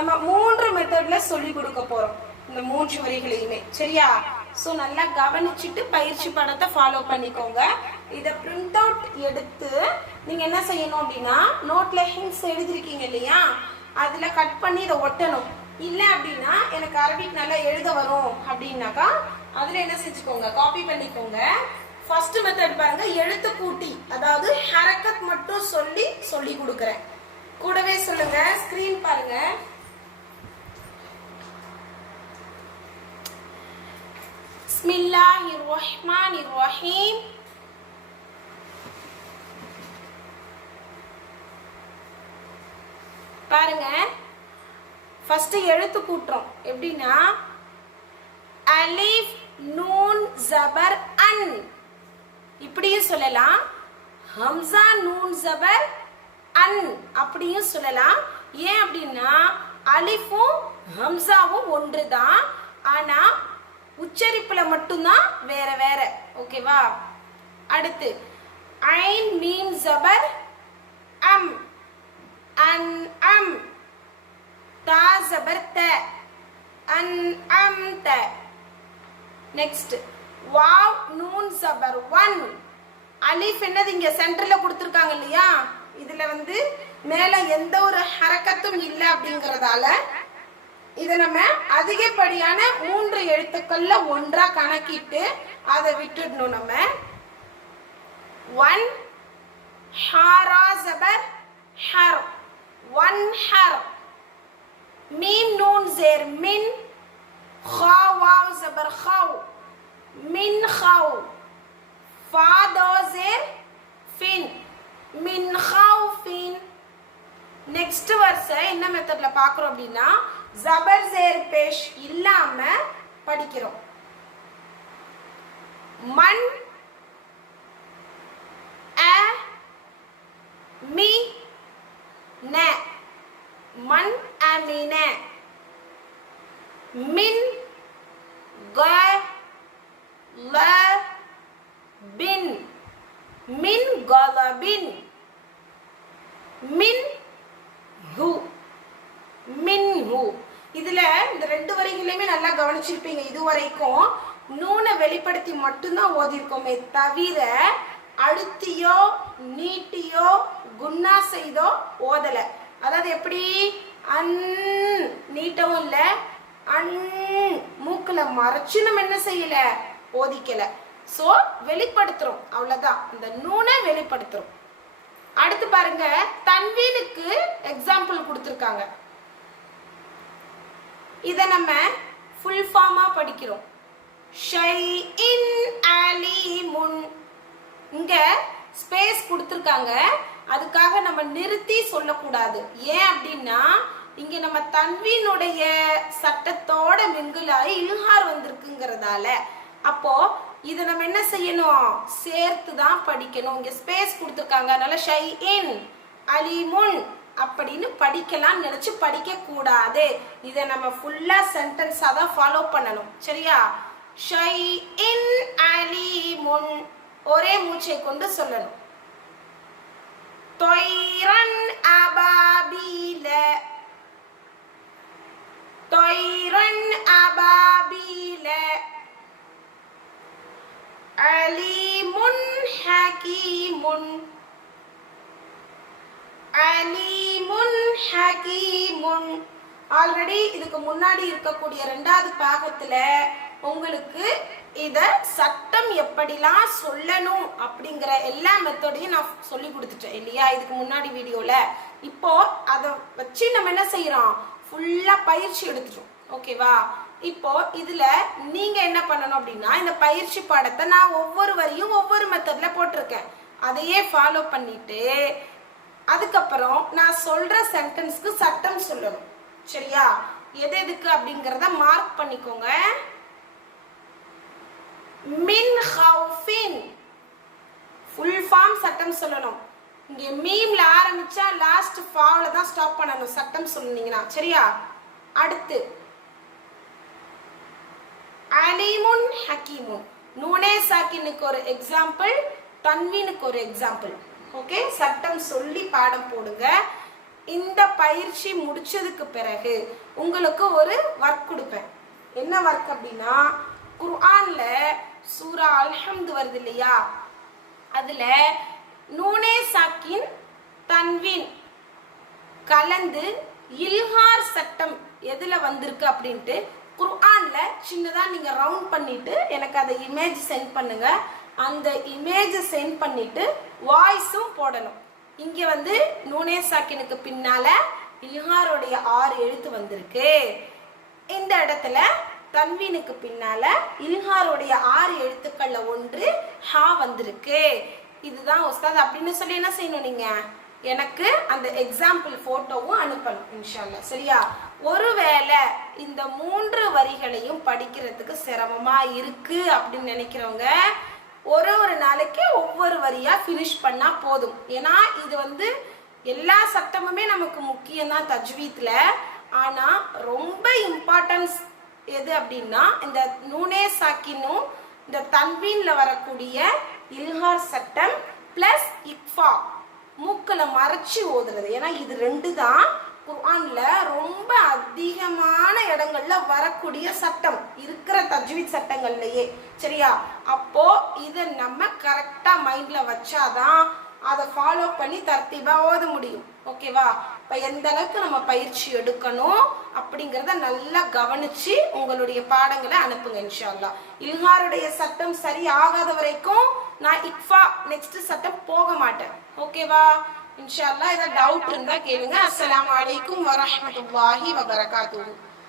நம்ம 3 மெத்தட்ல சொல்லி கொடுக்க போறோம் இந்த 3 வரிகளையுமே. சரியா? ஸோ நல்லா கவனிச்சுட்டு பயிற்சி படத்தை ஃபாலோ பண்ணிக்கோங்க. இதை பிரிண்ட் அவுட் எடுத்து நீங்க என்ன செய்யணும் அப்படின்னா நோட்ல ஹிண்ட்ஸ் எழுதிருக்கீங்க இல்லையா, அதுல கட் பண்ணி இதை ஒட்டணும். இல்லை அப்படின்னா எனக்கு அரபிக் நல்லா எழுத வரும் அப்படின்னாக்கா அதுல என்ன செஞ்சுக்கோங்க, காப்பி பண்ணிக்கோங்க. ஃபர்ஸ்ட் மெத்தட் பாருங்க, எழுத்து கூட்டி, அதாவது ஹரக்கத் மட்டும் சொல்லி கொடுக்குறேன். கூடவே சொல்லுங்க, ஸ்கிரீன் பாருங்க. பிஸ்மில்லாஹிர் ரஹ்மானிர் ரஹீம். பாருங்க, ஃபர்ஸ்ட் எழுத்து கூட்டுறோம். எப்படின்னா அலிஃப் நூன் ஜபர் அன், இப்படியும் சொல்லலாம். ஹம்சா நூன் ஜபர் அன் அப்படியும் சொல்லலாம். ஏன் அப்படின்னா அலிஃபும் ஹம்சாவும் ஒன்றுதான், ஆனா உச்சரிப்புல மட்டும்தான் வேற வேற. ஓகேவா? அடுத்து ஐன் மீம் ஜபர் அம், அன் அம். தா ஜபர் த, அன் அம் த. நெக்ஸ்ட் வாவ் நூன் ஜபர் ஒன். அலிஃப் என்னது இங்க சென்டர்ல கொடுத்துருக்காங்க இல்லையா, இதுல மேல எந்த ஒரு ஹரக்கத்தும் இல்லை அப்படிங்கறதால இதை நம்ம அதிகப்படியான 3 எழுத்துக்கள்ல ஒன்றா கணக்கிட்டு அதை விட்டுடணும். நம்ம ஒன் ஹாரா ஜபர் ஹர், ஒன் ஹர். மீம் நூன் ஜேர் மின், ஹா வாவ் ஜபர் ஹவ், மின் ஹவ். ஃபா தா ஜேர் ஃபின், மின் ஹவ் ஃபின். நெக்ஸ்ட் வர்ஸை என்ன மெத்தட்ல பார்க்குறோம் அப்படின்னா ஜபர் ஜேர் பேஷ் இல்லாம படிக்கிறோம். மன் அ மீ ந, மன் அ மீ ந. மின் க ல பின், மின் கலபின். மின் ஹு, மின்ஹு. இதுல இந்த 2 வரிகளையுமே நல்லா கவனிச்சிருப்பீங்க. இதுவரைக்கும் நூனை வெளிப்படுத்தி மட்டும்தான் ஓதிருக்கோமே தவிர அழுத்தியோ நீட்டியோ குன்னா செய்தோ ஓதல. அதாவது எப்படி அன் நீட்டவும் இல்லை, அன் மூக்குல மறைச்சு நம்ம என்ன செய்யல, ஓதிக்கல. சோ வெளிப்படுத்துறோம், அவ்வளவுதான். இந்த நூனை வெளிப்படுத்துறோம். அடுத்து பாருங்க, தன்வீனுக்கு எக்ஸாம்பிள் கொடுத்துருக்காங்க. இத நம்ம ஃபுல் ஃபார்மா படிக்கிறோம். ஷைஇன் அலீமுன். இங்க ஸ்பேஸ் கொடுத்துருக்காங்க, அதுக்காக நம்ம நிறுத்தி சொல்லக்கூடாது. ஏன் அப்படின்னா இங்க நம்ம தன்வீனுடைய சட்டத்தோட மிங்குலாயி இல்ஹார் வந்திருக்குங்கிறதால. அப்போ இதை நம்ம என்ன செய்யணும், சேர்த்து தான் படிக்கணும். இங்க ஸ்பேஸ் கொடுத்துருக்காங்க, அதனால ஷைஇன் அலீமுன் அப்படின்னு படிக்கலாம் நினைச்சு படிக்க கூடாது. இதை நம்ம ஃபுல்லா சென்டென்ஸா தான் ஃபாலோ பண்ணணும். சரியா? ஷைஇன் அலீமுன் ஒரே மூச்சை கொண்டு சொல்லணும். தொய்ரன் அபாபீல, தொய்ரன் அபாபீல. அலீமுன் ஹகீமுன், அலீமுன் ஹகீமுன். ஆல்ரெடி இதுக்கு முன்னாடி இருக்கக்கூடிய 2வது பாகத்துல உங்களுக்கு இத சட்டம் எப்படிலாம் சொல்லணும் அப்படிங்கிற எல்லா மெத்தடையும் நான் சொல்லி கொடுத்துட்டேன் இல்லையா, இதுக்கு முன்னாடி வீடியோல. இப்போ அதை வச்சு நம்ம என்ன செய்யறோம், ஃபுல்லா பயிற்சி எடுத்துட்டோம். ஓகேவா? இப்போ இதுல நீங்க என்ன பண்ணணும் அப்படின்னா இந்த பயிற்சி பாடத்தை நான் ஒவ்வொரு வரியும் ஒவ்வொரு மெத்தட்ல போட்டிருக்கேன், அதையே ஃபாலோ பண்ணிட்டு அதுக்கப்புறம் நான் சொல்ற சென்டென்ஸ்க்கு சட்டம் சொல்லணும். சரியா? எது எதுக்கு அப்படிங்கறத மார்க் பண்ணிக்கோங்க. மின் ஹவுஃபின் ஃபுல் ஃபார்ம் சட்டம் சொல்லணும். இங்க மீம்ல ஆரம்பிச்சா லாஸ்ட் ஃபாவ்ல தான் ஸ்டாப் பண்ணணும் சட்டம் சொன்னீங்கன்னா. சரியா? அடுத்து அலீமுன் ஹகீமுன். நூனே சாக்கினுக்கு ஒரு எக்ஸாம்பிள், தன்வீனுக்கு ஒரு எக்ஸாம்பிள். ஓகே, சட்டம் சொல்லி பாடம் போடுங்க. இந்த பயிற்சி முடிச்சதுக்கு பிறகு உங்களுக்கு ஒரு ஒர்க் கொடுப்பேன். என்ன ஒர்க் அப்படின்னா, குர்ஆன்ல சூரா அல்ஹம்து வருது இல்லையா, அதுல நூனே சாக்கின் தன்வீன் கலந்து இல்ஹார் சட்டம் எதுல வந்திருக்கு அப்படின்ட்டு குர்ஆன்ல சின்னதா நீங்க ரவுண்ட் பண்ணிட்டு எனக்கு அதை இமேஜ் சென்ட் பண்ணுங்க. அந்த இமேஜ் சென்ட் பண்ணிட்டு வாய்ஸும் போடணும். இங்க வந்து நூனே சாக்கினுக்கு பின்னால இல்ஹாரோடைய 6 எழுத்து வந்திருக்கு. இந்த இடத்துல தன்வீனுக்கு பின்னால இல்ஹாரோடைய 6 எழுத்துக்கள்ல 1 ஹா வந்திருக்கு. இதுதான் உஸ்தாத் அப்படின்னு சொல்லி என்ன செய்யணும், நீங்க எனக்கு அந்த எக்ஸாம்பிள் போட்டோவும் அனுப்பணும் இன்ஷா அல்லாஹ். சரியா? ஒருவேளை இந்த 3 வரிகளையும் படிக்கிறதுக்கு சிரமமா இருக்கு அப்படின்னு நினைக்கிறவங்க ஒரு நாளைக்கு ஒவ்வொரு வரியா ஃபினிஷ் பண்ணா போதும். ஏன்னா இது வந்து எல்லா சட்டமுமே நமக்கு முக்கியம் தான் தஜ்வீத்ல. ஆனா ரொம்ப இம்பார்ட்டன்ஸ் எது அப்படின்னா இந்த நூனே சாக்கினும் இந்த தன்வீன்ல வரக்கூடிய இல்ஹார் சட்டம் பிளஸ் இக்ஃபா மூக்களை மறைச்சு ஓதுறது. ஏன்னா இது 2 தான் குர்ஆன்ல ரொம்ப அதிகமான இடங்கள்ல வரக்கூடிய சட்டம் இருக்கிற தஜ்வீத் சட்டங்கள்லயே. சரியா? அப்போ இதை நம்ம கரெக்டா மைண்ட்ல வச்சாதான் அதை ஃபாலோ பண்ணி தர்த்தீபா ஓத முடியும். ஓகேவா? இப்போ எந்த அளவுக்கு நம்ம பயிற்சி எடுக்கணும் அப்படிங்கிறத நல்லா கவனிச்சு உங்களுடைய பாடங்களை அனுப்புங்க இன்ஷா அல்லாஹ். இல்ஹாருடைய சட்டம் சரி ஆகாத வரைக்கும் நான் இக்ஃபா நெக்ஸ்ட் சட்டம் போக மாட்டேன். ஓகேவா? இன்ஷா அல்லாஹ். ஏதாவது டவுட் இருந்தா கேளுங்க. அஸ்ஸலாமு அலைக்கும் வரஹ்மத்துல்லாஹி வபரகாத்துஹு.